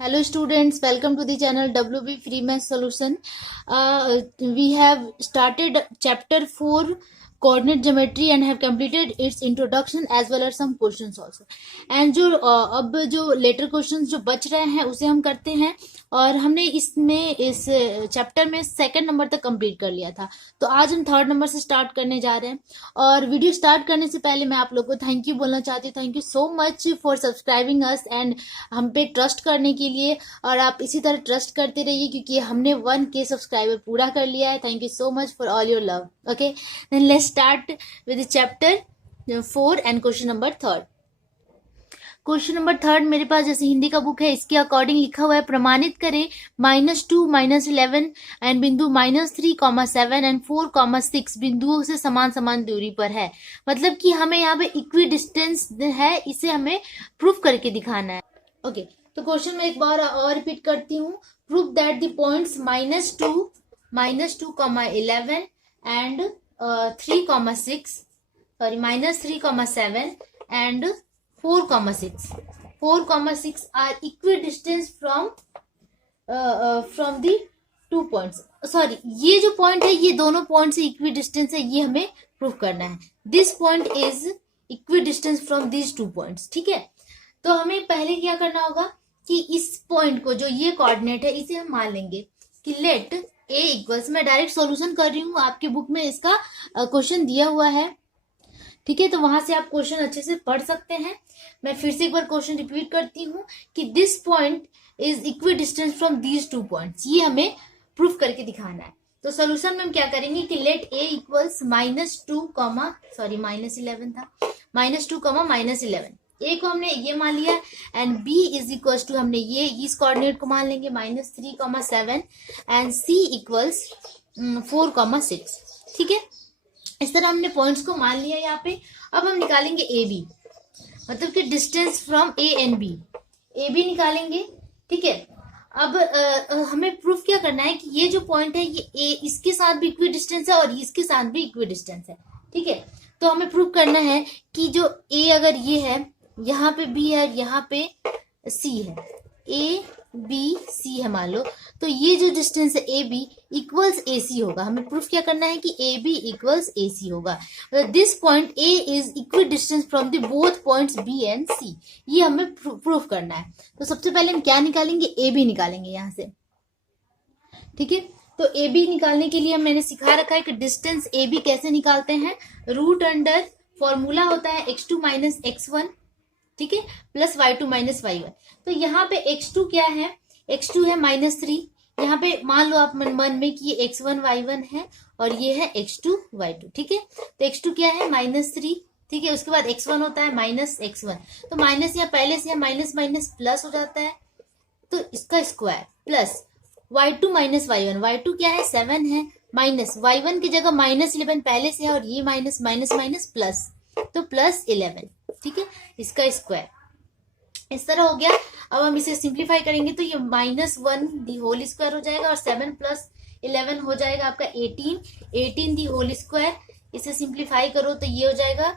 Hello students, welcome to the channel WB Free Math Solution. We have started chapter 4 coordinate geometry and have completed its introduction as well as some questions also. And जो अब जो letter questions जो बच रहे हैं उसे हम करते हैं और हमने इस चैप्टर में सेकंड नंबर तक कंप्लीट कर लिया था। तो आज हम थर्ड नंबर से स्टार्ट करने जा रहे हैं और वीडियो स्टार्ट करने से पहले मैं आप लोग को थैंक यू बोलना चाहती हूँ। Thank you so much for subscribing us and हम पे ट्रस्ट करने के लिए, और आप इसी तरह ट्रस्ट करते रहिए क्योंकि हमने 1K सब्सक्राइबर पूरा कर लिया है। Thank you so much for all your love. Okay, then let's start with chapter 4 and question number 3। Question number 3 मेरे पास जैसे हिंदी का बुक है इसके अकॉर्डिंग लिखा हुआ है, प्रमाणित करें -2 -11 एंड बिंदु -3, 7 एंड 4, 6 बिंदुओं से समान समान दूरी पर है। मतलब कि हमें यहाँ पे इक्वी डिस्टेंस है, इसे हमें प्रूफ करके दिखाना है। ओके, तो क्वेश्चन में एक बार और रिपीट करती हूँ। Proof that the points -2, -2, 11 and 3, 6 sorry -3, 7 and 4, 6 are equidistant from the 2 points. Sorry, ये जो पॉइंट है ये दोनों पॉइंट से इक्विडिस्टेंस है, ये हमें प्रूफ करना है। This point is equidistance from this 2 points. ठीक है, तो हमें पहले क्या करना होगा कि इस पॉइंट को, जो ये कोऑर्डिनेट है, इसे हम मान लेंगे कि लेट ए इक्वल्स, मैं डायरेक्ट सॉल्यूशन कर रही हूँ, आपके बुक में इसका क्वेश्चन दिया हुआ है। ठीक है, तो वहां से आप क्वेश्चन अच्छे से पढ़ सकते हैं। मैं फिर से एक बार क्वेश्चन रिपीट करती हूँ कि this point is equidistance from these 2 points, ये हमें प्रूफ करके दिखाना है। तो सोल्यूशन में हम क्या करेंगे कि लेट ए इक्वल्स -2, -11 था, -2, -11, ए को हमने ये मान लिया and B is equals to, हमने ये इस कोऑर्डिनेट को मान लेंगे -3, 7 एंड सी इक्वल्स 4, 6। ठीक है, इस तरह हमने पॉइंट्स को मान लिया यहाँ पे। अब हम निकालेंगे ए बी, मतलब कि distance from A and B, A B निकालेंगे। ठीक है, अब हमें प्रूफ क्या करना है कि ये जो पॉइंट है ये ए, इसके साथ भी इक्वी डिस्टेंस है और इसके साथ भी इक्वी डिस्टेंस है। ठीक है, तो हमें प्रूफ करना है कि जो ए अगर ये है, यहाँ पे बी है, यहाँ पे सी है, ए बी सी है मान लो, तो ये जो डिस्टेंस है A B equals A C होगा। हमें प्रूफ क्या करना है कि A B equals A C होगा। This point A is equidistance from the both points B and C, ये हमें प्रूफ करना है। तो सबसे पहले हम क्या निकालेंगे, ए बी निकालेंगे यहाँ से। ठीक है, तो ए बी निकालने के लिए मैंने सिखा रखा है कि डिस्टेंस ए बी कैसे निकालते हैं। रूट अंडर फॉर्मूला होता है x2 - x1, ठीक है, प्लस y2 - y1। तो यहाँ पे x2 क्या है, x2 है -3, यहाँ पे मान लो आप मन में कि ये x1 y1 है और ये है x2 y2। ठीक है, तो x2 क्या है -3, ठीक है, उसके बाद x1 होता है -x1, तो माइनस या पहले से माइनस माइनस प्लस हो जाता है, तो इसका square plus y2 - y1, y2 क्या है 7 है, माइनस y1 की जगह -11 पहले से है और ये माइनस माइनस माइनस प्लस, तो +11। ठीक है, इसका स्क्वायर इस तरह हो गया। अब हम इसे सिंप्लीफाई करेंगे तो ये -1 दी होल स्क्वायर हो जाएगा और 7 + 11 हो जाएगा आपका 18 दी होल स्क्वायर। इसे सिंप्लीफाई करो तो ये हो जाएगा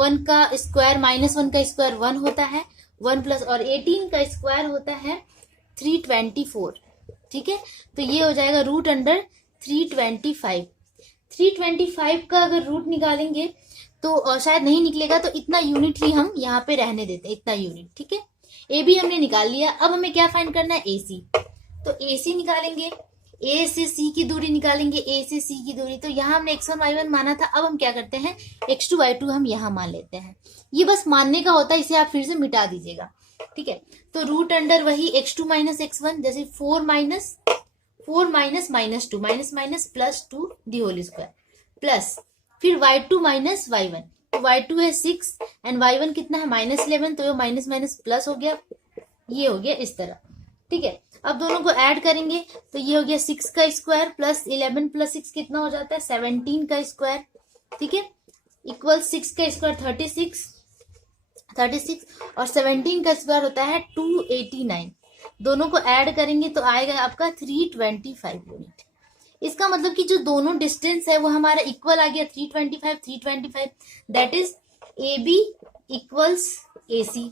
1 का स्क्वायर -1 का स्क्वायर 1 होता है, 1 प्लस और 18 का स्क्वायर होता है 324। ठीक है, तो ये हो जाएगा रूट अंडर 325। 325 का अगर रूट निकालेंगे तो शायद नहीं निकलेगा, तो इतना यूनिट ही हम यहाँ पे रहने देते हैं, इतना यूनिट। ठीक है, ए बी हमने निकाल लिया। अब हमें क्या फाइंड करना है, ए सी। तो ए सी निकालेंगे, ए से सी की दूरी निकालेंगे, ए से सी की दूरी। तो यहाँ हमने x1 y1 माना था, अब हम क्या करते हैं x2 y2 हम यहाँ मान लेते हैं। ये बस मानने का होता है, इसे आप फिर से मिटा दीजिएगा। ठीक है, तो रूट अंडर वही x2 - x1, जैसे 4 minus -2 minus minus +2 the whole square plus फिर y2 - y1, तो y2 है 6 एंड y1 कितना है -11, तो ये माइनस माइनस प्लस हो गया, ये हो गया इस तरह। ठीक है, अब दोनों को ऐड करेंगे तो ये हो गया 6 का स्क्वायर प्लस 11 + 6 कितना हो जाता है 17 का स्क्वायर। ठीक है, इक्वल 6 का स्क्वायर 36 और 17 का स्क्वायर होता है 289। दोनों को ऐड करेंगे तो आएगा आपका 325 यूनिट। इसका मतलब कि जो दोनों डिस्टेंस है वो हमारा इक्वल आ गया 325, that is A B equals A C.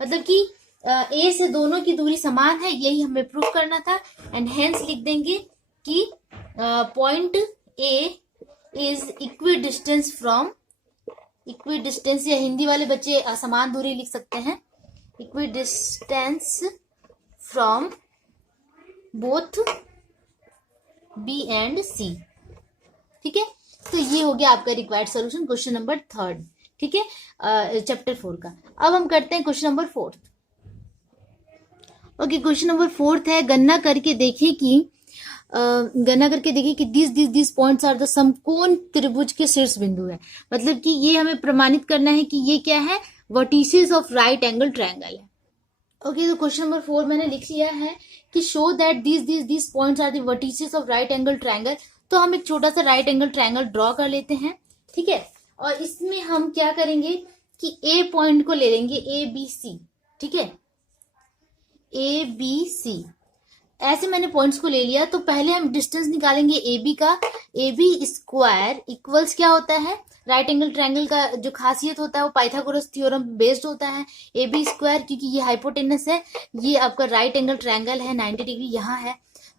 मतलब कि ए से दोनों की दूरी समान है, यही हमें प्रूफ करना था। एंड हेंस लिख देंगे कि point A is equidistance from, equidistance या हिंदी वाले बच्चे समान दूरी लिख सकते हैं, equidistance from both B and C. ठीक है, तो ये हो गया आपका रिक्वायर्ड सॉल्यूशन क्वेश्चन नंबर 3, ठीक है, चैप्टर 4 का। अब हम करते हैं question number 4। Okay, question number 4 है, गणना करके देखें कि दिस पॉइंट्स आर द समकोण त्रिभुज के शीर्ष बिंदु है। मतलब कि ये हमें प्रमाणित करना है कि ये क्या है, vertices of right angle triangle है। ओके, तो क्वेश्चन नंबर 4 मैंने लिख लिया है कि show that this points are the vertices of right angle triangle. तो हम एक छोटा सा राइट एंगल ट्रायंगल ड्रॉ कर लेते हैं, ठीक है। और इसमें हम क्या करेंगे कि ए पॉइंट को ले लेंगे, ए बी सी, ठीक है, ए बी सी, ऐसे मैंने पॉइंट्स को ले लिया। तो पहले हम डिस्टेंस निकालेंगे ए बी का। ए बी स्क्वायर इक्वल्स क्या होता है, राइट एंगल ट्रायंगल का जो खासियत होता है वो पाइथागोरस थ्योरम बेस्ड होता है। ए बी स्क्वायर, क्योंकि ये हाइपोटेनस है, ये आपका राइट एंगल ट्रायंगल है, 90 डिग्री यहाँ है,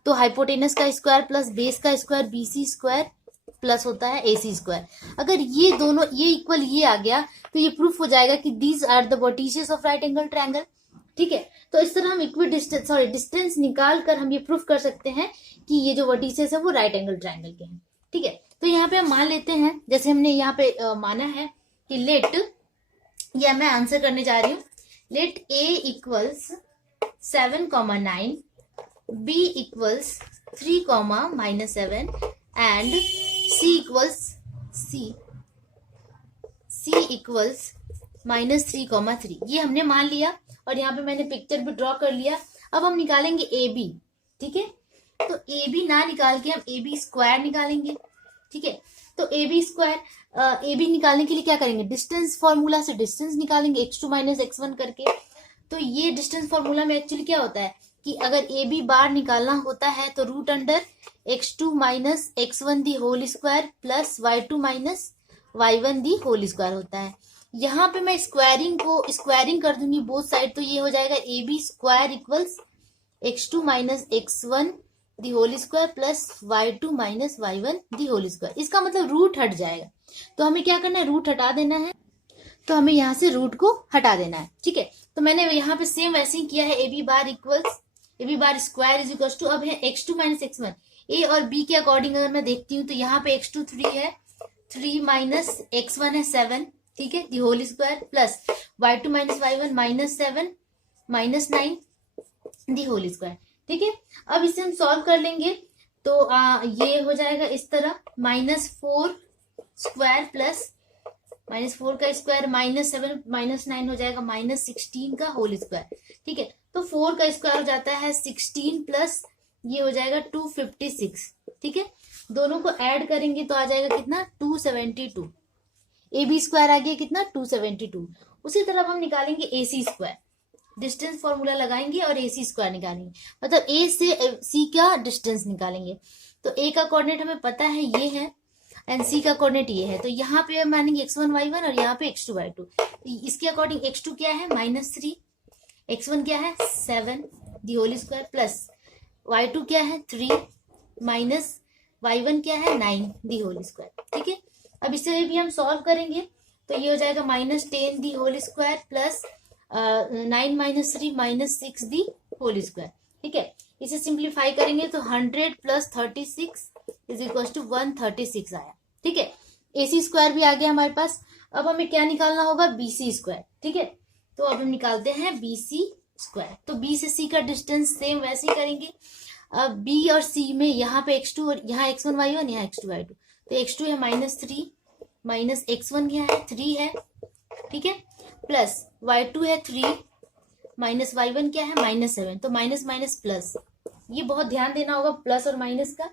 तो हाइपोटेनस का स्क्वायर प्लस बेस का square B C square plus होता है ए सी स्क्वायर। अगर ये दोनों ये इक्वल ये आ गया तो ये प्रूफ हो जाएगा कि these are the vertices of right angle triangle, ठीक है। तो इस तरह हम इक्वी डिस्टेंस निकाल कर हम ये प्रूफ कर सकते हैं कि ये जो वर्टिसेस है वो राइट एंगल ट्रायंगल के हैं, ठीक है। तो यहाँ पे हम मान लेते हैं, जैसे हमने यहाँ पे माना है कि लेट, या मैं आंसर करने जा रही हूँ, let A equals 7,9, B equals 3,-7 and C equals -3,3। ये हमने मान लिया और यहाँ पे मैंने पिक्चर भी ड्रॉ कर लिया। अब हम निकालेंगे ए बी, ठीक है। तो ए बी ना निकाल के हम ए बी स्क्वायर निकालेंगे, ठीक है। तो ए बी निकालने के लिए क्या करेंगे, डिस्टेंस फॉर्मूला से डिस्टेंस निकालेंगे, x2 - x1 करके। तो ये डिस्टेंस फॉर्मूला में एक्चुअली क्या होता है कि अगर ए बी बार निकालना होता है तो root under x2 - x1 the whole square plus y2 - y1 the whole square होता है। यहाँ पे मैं स्क्वायरिंग कर दूंगी बोथ साइड, तो ये हो जाएगा A B square equals x2 - x1 the whole square plus y2 - y1 the whole square. इसका मतलब रूट हट जाएगा, तो हमें क्या करना है, रूट हटा देना है। तो हमें यहाँ से रूट को हटा देना है, ठीक है। तो मैंने यहाँ पे सेम वैसे ही किया है, A B bar square is equal to, अब है x2 - x1। ए और बी के अकॉर्डिंग अगर मैं देखती हूँ तो यहाँ पे x2 3 है, 3 - x1 है 7, ठीक है, the whole square plus y2 - y1 -7 -9 the whole square, ठीक है। अब इसे हम सॉल्व कर लेंगे तो ये हो जाएगा इस तरह, -4 स्क्वायर प्लस -4 का स्क्वायर -7 -9 हो जाएगा -16 का होल स्क्वायर, ठीक है। तो 4 का स्क्वायर हो जाता है 16 प्लस ये हो जाएगा 256, ठीक है। दोनों को ऐड करेंगे तो आ जाएगा कितना, 272। ए बी स्क्वायर आ गया कितना, 272। उसी तरह हम निकालेंगे ए सी स्क्वायर, डिस्टेंस फॉर्मूला लगाएंगे और ए सी स्क्वायर निकालेंगे, मतलब ए से सी का डिस्टेंस निकालेंगे। तो ए का कोऑर्डिनेट हमें पता है ये है एंड सी का कोऑर्डिनेट ये है, तो यहाँ पे मानेंगे x1 y1 और यहाँ पे x2 y2। इसके अकॉर्डिंग x2 क्या है -3, x1 क्या है 7 दी होल स्क्वायर प्लस y2 क्या है 3 माइनस y1 क्या है 9 दी होल स्क्वायर, ठीक है। अब इसे भी हम सॉल्व करेंगे तो ये हो जाएगा -10 the whole square plus 9 - 3 -6 the whole square, ठीक है। इसे सिंप्लीफाई करेंगे तो 100 + 36 इज इक्वल टू 136 आया, ठीक है। ए सी स्क्वायर भी आ गया हमारे पास। अब हमें क्या निकालना होगा, बी सी स्क्वायर, ठीक है। तो अब हम निकालते हैं बी सी स्क्वायर। तो बी से सी का डिस्टेंस सेम वैसे ही करेंगे। अब बी और सी में यहाँ पे x2 और यहाँ x1 y1 यहाँ x2 y2, तो x2 है -3 माइनस x1 क्या है 3 है, ठीक है, प्लस y2 है 3 माइनस y1 क्या है -7, तो माइनस माइनस प्लस, ये बहुत ध्यान देना होगा प्लस और माइनस का,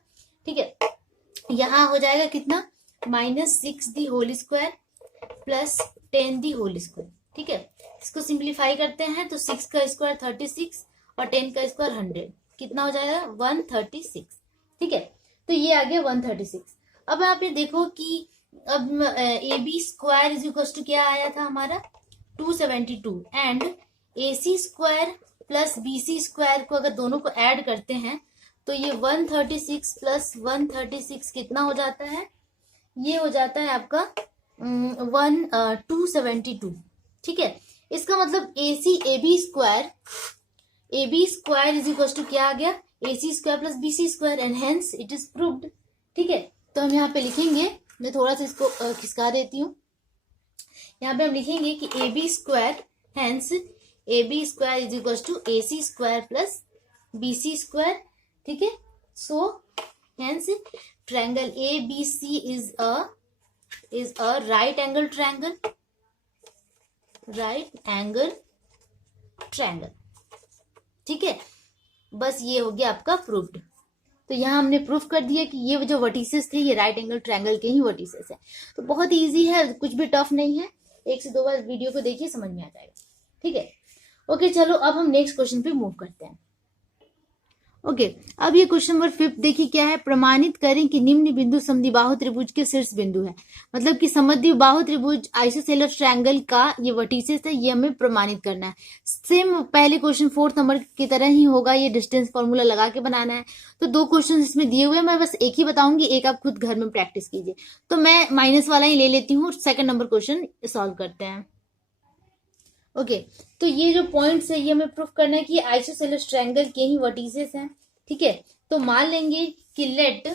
ठीक है। यहाँ हो जाएगा कितना, -6 the whole square plus 10 the whole square, ठीक है। इसको सिंप्लीफाई करते हैं तो 6 का स्क्वायर 36 और 10 का स्क्वायर 100, कितना हो जाएगा 136, ठीक है। तो ये आ गया 136। अब आप ये देखो कि अब A B square is equal to क्या आया था हमारा 272 and AC square plus BC square को अगर दोनों को ऐड करते हैं तो ये 136 प्लस 136 कितना हो जाता है, ये हो जाता है आपका 272। ठीक है, इसका मतलब A B square is equal to क्या आ गया, AC square plus BC square, and hence it is proved. ठीक है, तो हम यहाँ पे लिखेंगे, मैं थोड़ा सा इसको खिसका देती हूँ। यहाँ पे हम लिखेंगे कि A B square, hence A B square is equal to AC square plus BC square. ठीक है, so hence triangle ABC is a right angle triangle, right angle triangle. ठीक है, बस ये हो गया आपका प्रूव्ड। तो यहाँ हमने प्रूफ कर दिया कि ये जो वर्टिसेस थे ये राइट एंगल ट्रायंगल के ही वर्टिसेस है। तो बहुत इजी है, कुछ भी टफ नहीं है, 1 से 2 बार वीडियो को देखिए, समझ में आ जाएगा। ठीक है, ओके, चलो अब हम नेक्स्ट क्वेश्चन पे मूव करते हैं। ओके, अब ये क्वेश्चन नंबर 5 देखिए क्या है, प्रमाणित करें कि निम्न बिंदु समद्विबाहु त्रिभुज के शीर्ष बिंदु है। मतलब कि समद्विबाहु त्रिभुज आइसोसेलेस ट्रायंगल का ये वर्टिसेस है, ये हमें प्रमाणित करना है। सेम पहले क्वेश्चन 4 नंबर की तरह ही होगा, ये डिस्टेंस फॉर्मूला लगा के बनाना है। तो 2 क्वेश्चन इसमें दिए हुए हैं, मैं बस एक ही बताऊंगी, एक आप खुद घर में प्रैक्टिस कीजिए। तो मैं माइनस वाला ही ले लेती हूँ, सेकंड नंबर क्वेश्चन सॉल्व करते हैं। ओके, तो ये जो पॉइंट्स है ये हमें प्रूफ करना है कि आइसोसेलेस ट्रायंगल के ही वर्टिसेस हैं। ठीक है, तो मान लेंगे कि लेट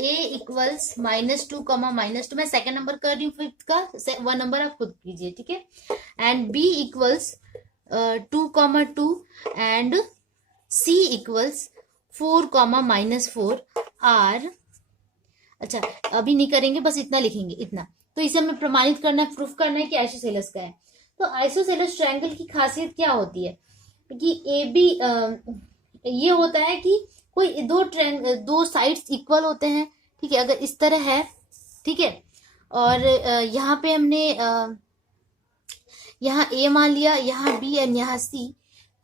A इक्वल्स -2, -2, मैं सेकंड नंबर कर रही हूँ, 5th का 1 नंबर आप खुद कीजिए। ठीक है, and B equals 2, and C equals 4, -4 आर, अच्छा अभी नहीं करेंगे, बस इतना लिखेंगे, इतना। तो इसे हमें प्रमाणित करना है, प्रूफ करना है कि आइसोसेलेस का है। तो आइसोसेलेस ट्रायंगल की खासियत क्या होती है कि ये होता है कि कोई दो साइड्स इक्वल होते हैं। ठीक है, अगर इस तरह है, ठीक है, और यहाँ पे हमने यहाँ A मान लिया, यहाँ B एंड यहाँ C,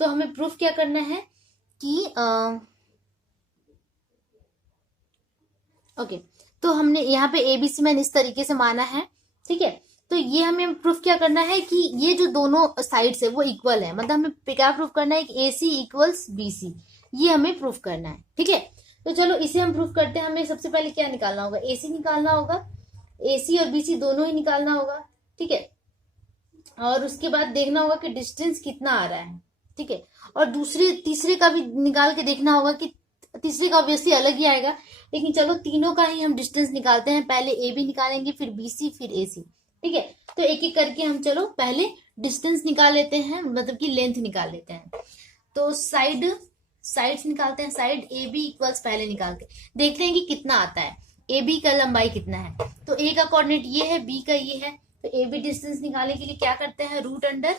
तो हमें प्रूफ क्या करना है कि ओके, तो हमने यहाँ पे ABC मैंने इस तरीके से माना है। ठीक है, तो ये हमें प्रूफ क्या करना है कि ये जो दोनों साइड्स है वो इक्वल है। मतलब हमें क्या प्रूफ करना है कि AC इक्वल्स BC, ये हमें प्रूफ करना है। ठीक है, तो चलो इसे हम प्रूफ करते हैं। हमें सबसे पहले क्या निकालना होगा, AC निकालना होगा, AC और BC दोनों ही निकालना होगा। ठीक है, और उसके बाद देखना होगा कि डिस्टेंस कितना आ रहा है। ठीक है, और तीसरे का भी निकाल के देखना होगा कि तीसरे का ऑब्वियसली अलग ही आएगा, लेकिन चलो तीनों का ही हम डिस्टेंस निकालते हैं। पहले AB निकालेंगे, फिर BC, फिर AC। ठीक है, तो एक एक करके हम चलो पहले डिस्टेंस निकाल लेते हैं, मतलब कि लेंथ निकाल लेते हैं। तो साइड्स निकालते हैं। साइड AB इक्वल्स पहले निकालते हैं, देखते हैं कि कितना आता है, AB का लंबाई कितना है। तो A का कोऑर्डिनेट ये है, B का ये है। तो AB डिस्टेंस निकालने के लिए क्या करते हैं, रूट अंडर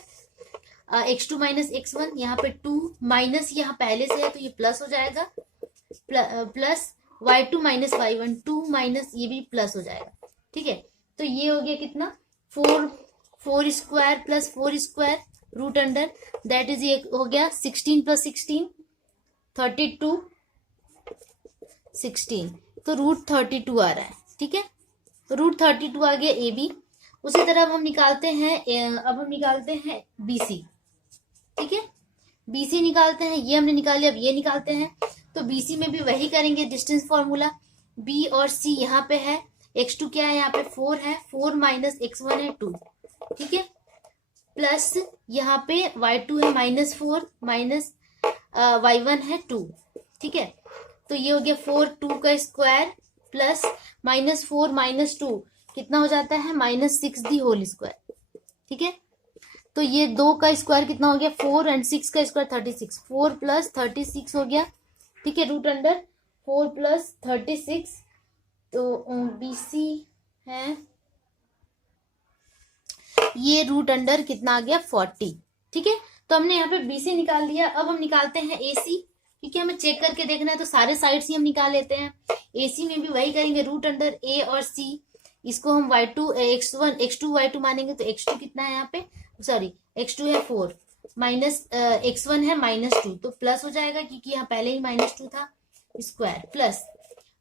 x2 - x1, यहाँ पे 2 माइनस यहाँ पहले से है तो ये प्लस हो जाएगा, प्लस y2 - y1, 2 माइनस ये भी प्लस हो जाएगा। ठीक है, तो ये हो गया कितना, 4 square plus 4 square root under, that is ये हो गया 16 + 16 32 16, तो √32 आ रहा है। ठीक है, तो √32 आ गया AB। उसी तरह अब हम निकालते हैं BC। ठीक है, BC निकालते हैं, ये हमने निकाल लिया, अब ये निकालते हैं। तो BC में भी वही करेंगे, डिस्टेंस फॉर्मूला। B और C यहाँ पे है, x2 क्या है, यहाँ पे 4 है, 4 - x1 है 2। ठीक है, प्लस यहाँ पे y2 है -4 माइनस y1 है 2। ठीक है, तो ये हो गया 4, 2 का स्क्वायर प्लस -4 - 2 कितना हो जाता है, -6 दी होल स्क्वायर। ठीक है, तो ये 2 का स्क्वायर कितना हो गया, 4, एंड 6 का स्क्वायर 36, 4 + 36 हो गया। ठीक है, रूट अंडर 4 + 36, तो BC है, ये रूट अंडर कितना आ गया, 40। ठीक है, तो हमने यहाँ पे BC निकाल लिया। अब हम निकालते हैं AC, क्योंकि हमें चेक करके देखना है, तो सारे साइड्स ही हम निकाल लेते हैं। AC में भी वही करेंगे, रूट अंडर A और C, इसको हम x2 y2 मानेंगे, तो x2 कितना है यहाँ पे, सॉरी x2 है 4 माइनस x1 है -2, तो प्लस हो जाएगा क्योंकि यहाँ पहले ही -2 था, स्क्वायर प्लस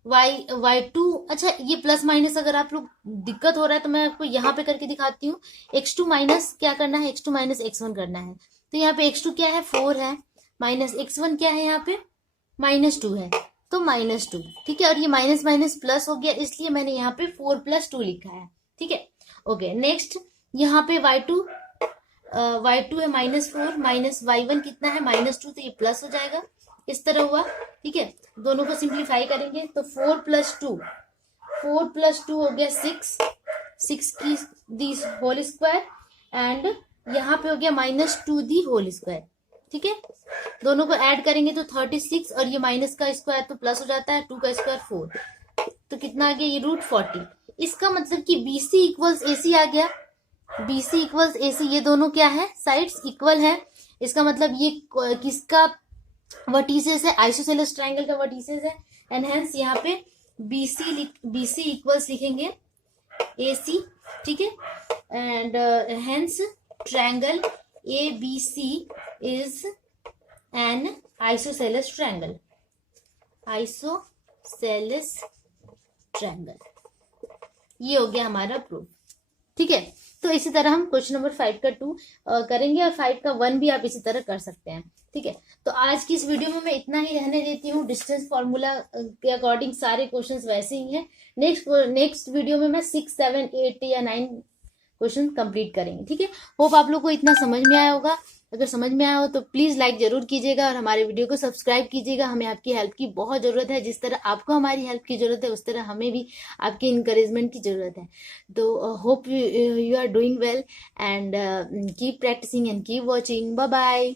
y2, अच्छा ये प्लस माइनस अगर आप लोग दिक्कत हो रहा है तो मैं आपको यहाँ पे करके दिखाती हूँ। x2 माइनस क्या करना है, x2 माइनस x1 करना है। तो यहाँ पे x2 क्या है, 4 है, माइनस x1 क्या है यहाँ पे, -2 है, तो -2, ठीक है। और ये माइनस माइनस प्लस हो गया, इसलिए मैंने यहाँ पे 4 + 2 लिखा है, ठीक है। ओके नेक्स्ट, यहाँ पे y2 है -4, माइनस y1 कितना है, -2, तो ये प्लस हो जाएगा, इस तरह हुआ, ठीक है। दोनों को सिंप्लीफाई करेंगे तो 4 + 2 हो गया 6 की दी होल स्क्वायर, एंड यहाँ पे हो गया -2 दी होल स्क्वायर, ठीक है। दोनों को ऐड करेंगे तो 36, और ये माइनस का स्क्वायर तो प्लस हो जाता है, 2 का स्क्वायर 4, तो कितना आ गया ये √40। इसका मतलब कि BC इक्वल्स AC आ गया, BC इक्वल्स AC, ये दोनों क्या है, साइड्स इक्वल है। इसका मतलब ये किसका वर्टिसेस है, आइसोसेलेस ट्रायंगल का वर्टिसेस है, एंड हेंस यहाँ पे BC इक्वल्स लिखेंगे AC, ठीक है। And hence triangle ABC is an isosceles triangle, ये हो गया हमारा प्रूफ, ठीक है। तो इसी तरह हम क्वेश्चन नंबर 5 का 2 करेंगे, और 5 का 1 भी आप इसी तरह कर सकते हैं, ठीक है। तो आज की इस वीडियो में मैं इतना ही रहने देती हूँ। डिस्टेंस फॉर्मूला के अकॉर्डिंग सारे क्वेश्चंस वैसे ही हैं। नेक्स्ट वीडियो में मैं 6, 7, 8 या 9 क्वेश्चन कंप्लीट करेंगे, ठीक है। होप आप लोग को इतना समझ में आया होगा। अगर समझ में आया हो तो प्लीज लाइक जरूर कीजिएगा, और हमारे वीडियो को सब्सक्राइब कीजिएगा। हमें आपकी हेल्प की बहुत जरूरत है, जिस तरह आपको हमारी हेल्प की जरूरत है उस तरह हमें भी आपकी इनकरेजमेंट की जरूरत है। तो hope you are doing well, and keep practising and keep watching. Bye bye.